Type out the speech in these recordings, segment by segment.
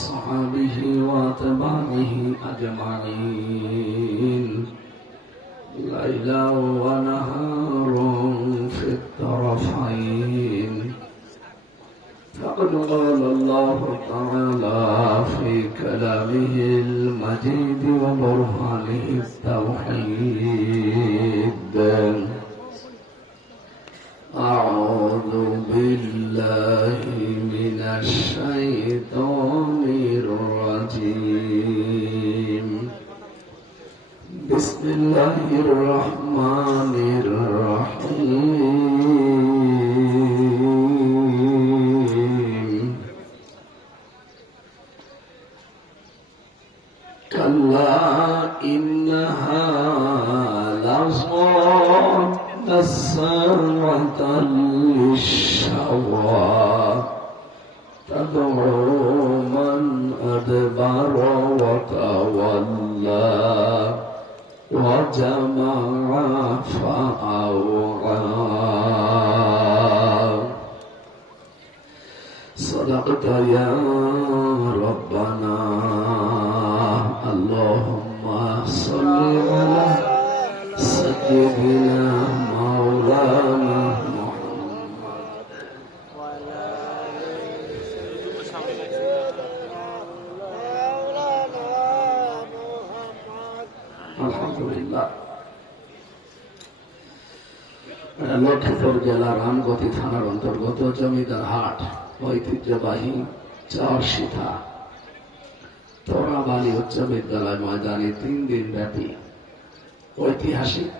وأصحابه وأتباعه أجمعين. ليلا ونهارا في الطرفين. فقد قال الله تعالى في كلامه المجيد وبرهانه التوحيد. أعوذ بالله بسم الله الرحمن الرحيم. كلا إنها لظى الساعة للشوى. تدعو من أدبر وتولى. وجمع فأوعى صدقت يا আলহামদুলিল্লাহ। লক্ষ্মীপুর জেলার রামগতি থানার অন্তর্গত জমিদার হাট, ঐতিহ্যবাহী চর সিথা তোরাবালি উচ্চ বিদ্যালয় ময়দানে তিন দিন ব্যাপী ঐতিহাসিক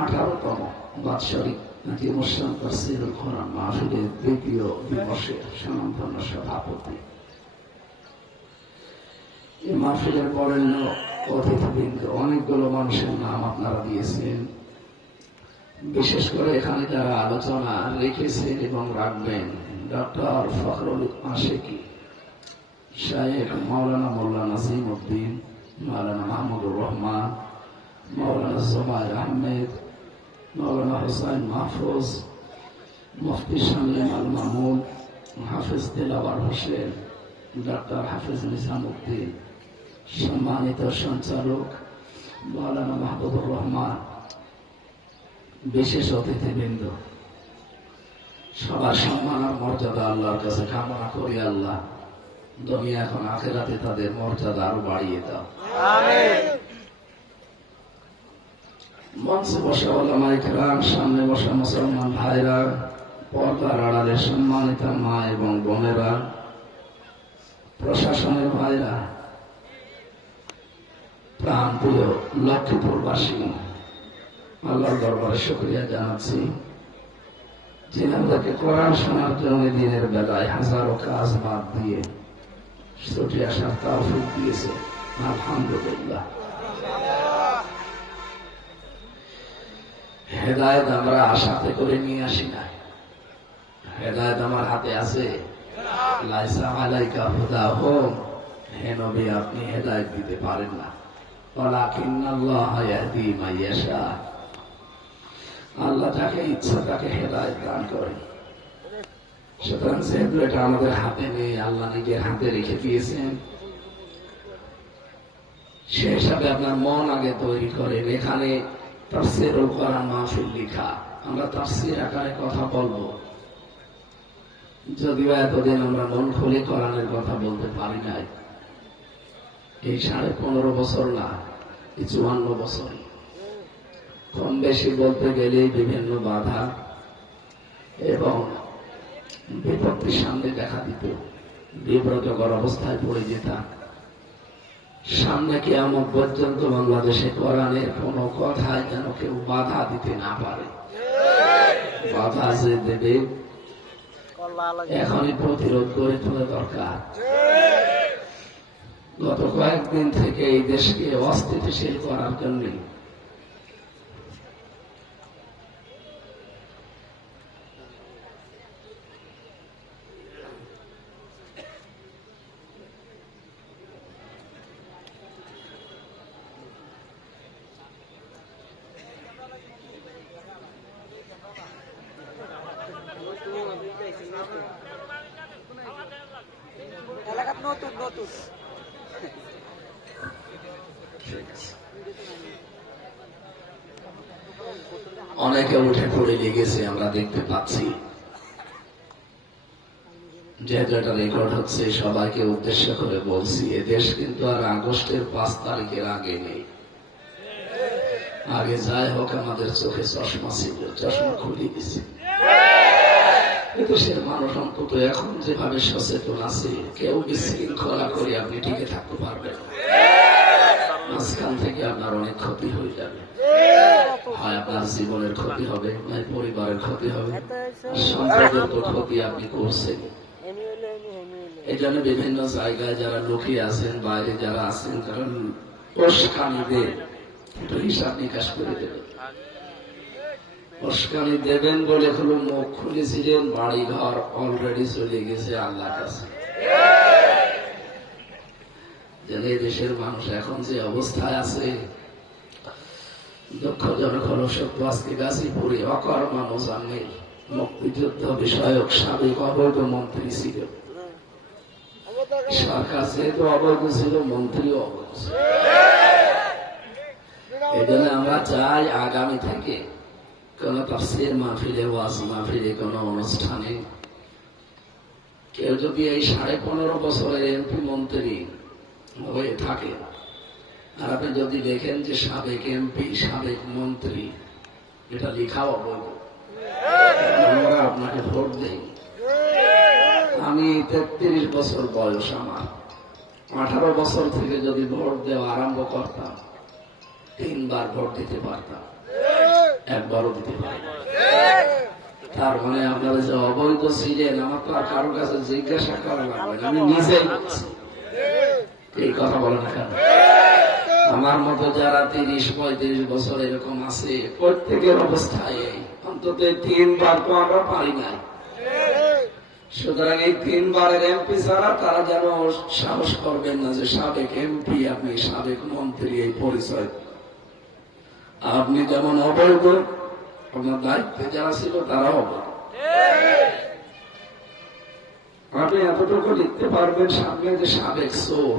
আঠারোতম বাৎসরিক নাকি মুসলাম তসিরুল কোরআন মাহফিলের দ্বিতীয় দিবসের সনাতন সভাপতি। এই মাহফিলের বরেণ্য অতিথিবৃন্দ, অনেকগুলো মানুষের নাম আপনারা দিয়েছেন। বিশেষ করে এখানে যারা আলোচনা রেখেছেন এবং রাখবেন, ডক্টর ফখরুল আশেকি শাহেখ মাওলানা মোল্লা নাসিম উদ্দিন মাওলানা মাহমুদুর রহমান, মাওলানা জুবাইর আহমেদ, মাওলানা হুসাইন মাহফুজ, মুফতি শামীম আল মামুন, হাফিজ দিলাওয়ার হোসেন ডক্টর হাফিজ নিজাম উদ্দিন সম্মানিত সঞ্চালক মাওলানা মাহবুবুর রহমান বিশেষ অতিথিবৃন্দ সবার সম্মান আর মর্যাদা আল্লাহর কাছে কামনা করি আল্লাহ। দুনিয়া এখন আখেরাতে তাদের মর্যাদা আরও বাড়িয়ে দাও। মঞ্চে বসা ওলামাই কেরাম সামনে বসা মুসলমান ভাইরা পর্দার আড়ালে সম্মানিত মা এবং বোনেরা প্রশাসনের ভাইরা প্রাণ প্রিয় লক্ষ্মীপুরবাসী আল্লাহর দরবারে শুক্রিয়া জানাচ্ছি। যিনি আমাদেরকে কোরআন শোনার জন্য দিনের বেলায় হাজারো কাজ বাদ দিয়ে ছুটে আসার তাওফিক দিয়েছে। আলহামদুলিল্লাহ। হেদায়ত আমরা আশাতে করে নিয়ে আসি না হেদায়ত আমার হাতে আছে। লাইসা আলাইকা হুদা হোম হে নবী আপনি হেদায়ত দিতে পারেন না। ওয়ালাকিন্নাল্লাহ ইয়াহদি মান ইয়াশা। আল্লাহ যাকে ইচ্ছা তাকে হেদায়ত দান করেন সুতরাং যেহেতু এটা আমাদের হাতে নেই, আল্লাহ নিজের হাতে রেখে দিয়েছেন। সে হিসাবে আপনার মন আগে তৈরি করেন। এখানে তাফসিরুল কোরআন মাহফিল লেখা। আমরা তাফসির আকারে কথা বলব। যদিও এতদিন আমরা মন খুলে কোরআনের কথা বলতে পারি নাই। এই সাড়ে পনেরো বছর না এই চুয়ান্ন বছর। কম বেশি বলতে গেলে বিভিন্ন বাধা এবং বিপত্তির সামনে দেখা দিত বিব্রতকর অবস্থায় পড়ে যেতাম। সামনে কি এমন পর্যন্ত বাংলাদেশে কোরআনের কোন কথায় যেন কেউ বাধা দিতে না পারে। বাধা যে দেবে এখনই প্রতিরোধ করে তোলা দরকার। গত কয়েকদিন থেকে এই দেশকে অস্থিতিশীল করার জন্য নতুন নতুন। অনেকে উঠে পড়ে লেগেছে, আমরা দেখতে পাচ্ছি। যেহেতু এটা রেকর্ড হচ্ছে, সবাইকে উদ্দেশ্য করে বলছি, এ দেশ কিন্তু আর আগস্টের পাঁচ তারিখের আগে নেই। আগে যাই হোক, আমাদের চোখে চশমা ছিল, চশমা খুলে দিছে এদেশের মানুষ অন্তত এখন যেভাবে সচেতন আছে, কেউ বিশৃঙ্খলা করে আপনি টিকে থাকতে পারবেন না। মাঝখান থেকে আপনার অনেক ক্ষতি হয়ে যাবে। হয় আপনার জীবনের ক্ষতি হবে নয় পরিবারের ক্ষতি হবে সম্পদের তো ক্ষতি আপনি করছেন। এই জন্য বিভিন্ন জায়গায় যারা লুকিয়ে আছেন, বাইরে যারা আছেন, তারা একটু হিসাব নিকাশ করে দেবেন। উস্কানি দেবেন বলে হলো মুখ খুলেছিলেন বাড়ি ঘর অলরেডি চলে গেছে আল্লাহ কাছে। যেন এই দেশের মানুষ এখন যে অবস্থায় আছে, দুঃখজনক হলো আজকে গাজীপুরে অকর্মা মোজাম্মিল মুক্তিযুদ্ধ বিষয়ক সাবেক অবৈধ মন্ত্রী ছিল সরকার যেহেতু অবৈধ ছিল, মন্ত্রীও অবৈধ ছিল। আমরা চাই আগামী থেকে কোন তাফসির মাহফিলে, ওয়াজ মাহফিলে, কোন অনুষ্ঠানে কেউ যদি এই সাড়ে পনেরো বছরের এমপি মন্ত্রী হয়ে থাকে। আর আপনি যদি দেখেন যে সাবেক এমপি সাবেক মন্ত্রী, এটা লেখাও অবৈধ। আমরা আপনাকে ভোট দেই। আমি তেত্রিশ বছর বয়স আমার। আঠারো বছর থেকে যদি ভোট দেওয়া আরম্ভ করতাম, তিনবার ভোট দিতে পারতাম। একবারও দিতে পারি তার মানে আপনারা যে অবৈধ ছিলেন, আমার তো আর কারোর কাছে জিজ্ঞাসা করা লাগবে আমি নিজেই এই কথা বলে না কেন? আমার মতো যারা তিরিশ, পঁয়ত্রিশ বছর এরকম আছে, প্রত্যেকের অবস্থায় এই। অন্তত তিনবার তো আমরা পারি নাই। সুতরাং এই তিনবারের এমপি ছাড়া তারা যেন সাহস করবেন না যে সাবেক এমপি, আপনি সাবেক মন্ত্রী, এই পরিচয়। আপনি যেমন অবৈধ, আপনার দায়িত্বে যারা ছিল তারা অবৈধ। আপনি এতটুকু লিখতে পারবেন সামনে যে সাবেক চোর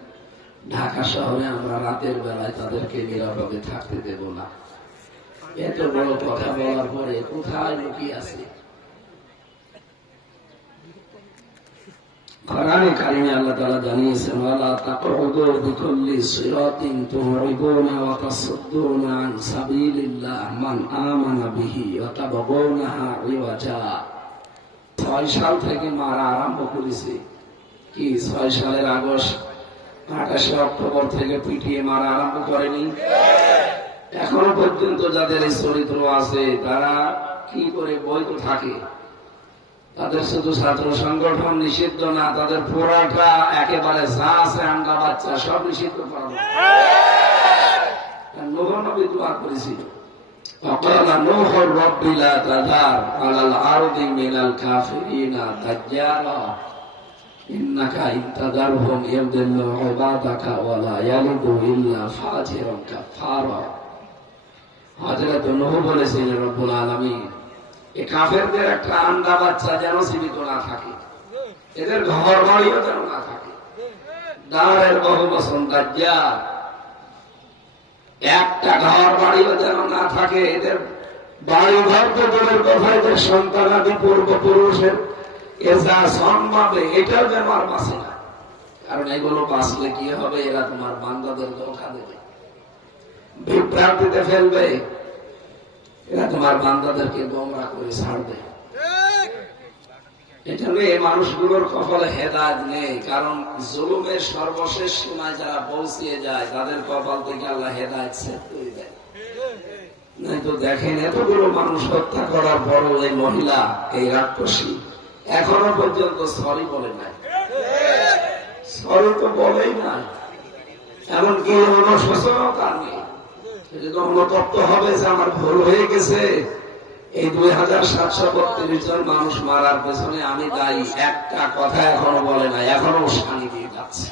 ঢাকা শহরে আমরা রাতের বেলায় তাদেরকে নিরাপদে থাকতে দেব না। এত বড় কথা বলার পরে কোথায় লুকিয়ে আছে? আগস্ট? আঠাশে অক্টোবর থেকে পিটিয়ে মারা আরম্ভ করেনি এখনো পর্যন্ত যাদের এই চরিত্র আছে তারা কি করে বৈধ থাকে তাদের শুধু ছাত্র সংগঠন নিষিদ্ধ না তাদের পোড়াটা একেবারে যা আছে আন্ডা বাচ্চা সব নিষিদ্ধ করানো নূহ নবী দোয়া করেছিল وقال نوح رب لا تذر على الأرض من الكافرين دجارا إنك إن تذرهم يضلوا عبادك ولا يلدوا إلا فاجرا كفارا হযরত নূহ বলেছিলেন রব্বুল আলামিন এই কাফেরদের একটা আন্ডা বাচ্চা যেন জীবিত না থাকে এদের ঘর বাড়িও যেন না থাকে দাঁড়ের বহু বছর দাজ্জাল একটা ঘর বাড়িও যেন না থাকে এদের বাড়ি ঘর তো দূরের কথা এদের সন্তানাদি পূর্বপুরুষের এটাও যেন আর বাঁচে না। কারণ এগুলো বাঁচলে কি হবে? এরা তোমার বান্দাদের ধোকা দেবে। বিভ্রান্তিতে ফেলবে। এরা তোমার বান্দাদেরকে গোমরা করে ছাড়বে। মানুষগুলোর কপালে হেদায়ত নেই। কারণ জুলুমের সর্বশেষ সময় যারা পৌঁছিয়ে যায়, তাদের কপাল থেকে আল্লাহ হেদায়ত সেট করে দেয়। নাই তো দেখেন, এতগুলো মানুষ হত্যা করার পরও এই মহিলা, এই রাক্ষসী এখনও পর্যন্ত সরি বলে নাই। সরি তো বলেই না এমনকি অনুশোচনও তার নেই যদি অনুতপ্ত হবে যে আমার ভুল হয়ে গেছে। এই দুই হাজার সাতশো বত্রিশ জন মানুষ মারার পেছনে আমি দায়ী। একটা কথা এখনও বলে নাই, এখনও উস্কানি দিয়ে যাচ্ছে।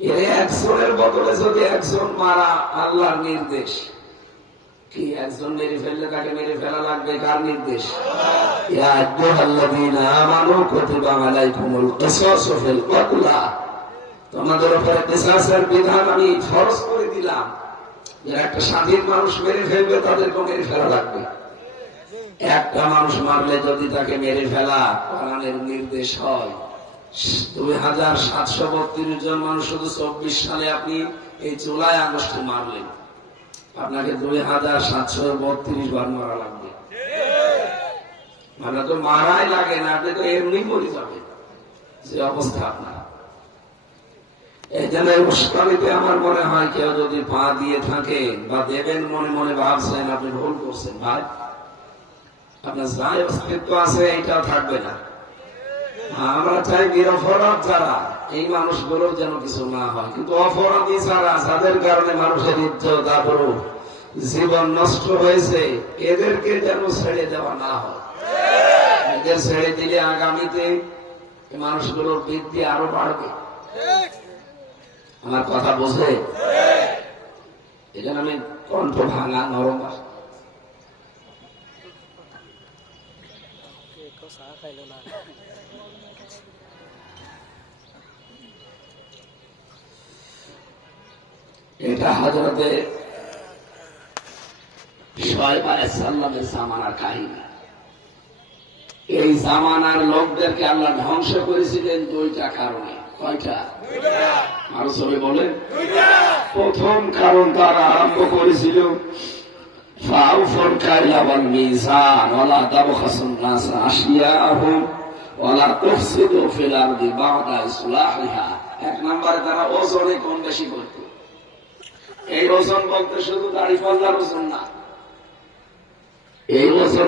এর একজনের বদলে যদি একজন মারা, আল্লাহর নির্দেশ। একজন মেরে ফেললে তাকে মেরে ফেলা লাগবে? কার নির্দেশ? তোমাদের উপরে কিসাসের বিধান আমি ফরজ করে দিলাম। যারা একটা স্বাধীন মানুষ মেরে ফেলবে তাদেরকে মেরে ফেলা লাগবে। একটা মানুষ মারলে যদি তাকে মেরে ফেলা, কোরআনের নির্দেশ হয়। দুই হাজার সাতশো বত্রিশ জন মানুষ শুধু চব্বিশ সালে আপনি এই জুলাই আগস্টে মারলেন। আপনাকে দুই হাজার সাতশো বত্রিশ বার মারা লাগবে। মানে তো মারাই লাগে না, আপনি তো এমনি মরে যাবে যে অবস্থা আপনার। এই জন্য আমার মনে হয় কেউ যদি পা দিয়ে থাকেন বা দেবেন মনে মনে ভাবছেন আপনি ভুল করছেন, ভাই। আপনার যাই অস্তিত্ব আছে এটা থাকবে না। আমরা চাই নিরপরাধ যারা এই মানুষগুলোর যেন কিছু না হয়। কিন্তু অপরাধী যারা যাদের কারণে মানুষের ইজ্জত আবরু জীবন নষ্ট হয়েছে এদেরকে যেন ছেড়ে দেওয়া না হয়। এদের ছেড়ে দিলে আগামীতে মানুষগুলোর বৃদ্ধি আরও বাড়বে। আমার কথা বোঝে? জন্য আমি কণ্ঠ ভাঙা নরম ভাষা। কেউ চা খাইলো না। এটা হজরতে জামানার কাহিনী। এই জামানার লোকদেরকে আল্লাহ ধ্বংস করেছিলেন দুইটা কারণে। কয়টা? আরও সবে বলে প্রথম কারণ তারা আরম্ভ করেছিল ফাউফুল কাইলা ওয়াল মিজান, ওয়ালা তাবখাসুন নাস আশিয়াহুম ওয়ালা তুফসিদু ফিল আরদি বা'দা ইসলাহিহা এক নম্বরে তারা ওজনে কম বেশি করত। এই ওজন বলতে শুধু দাড়ি পাল্লার ওজন না। এই ওজন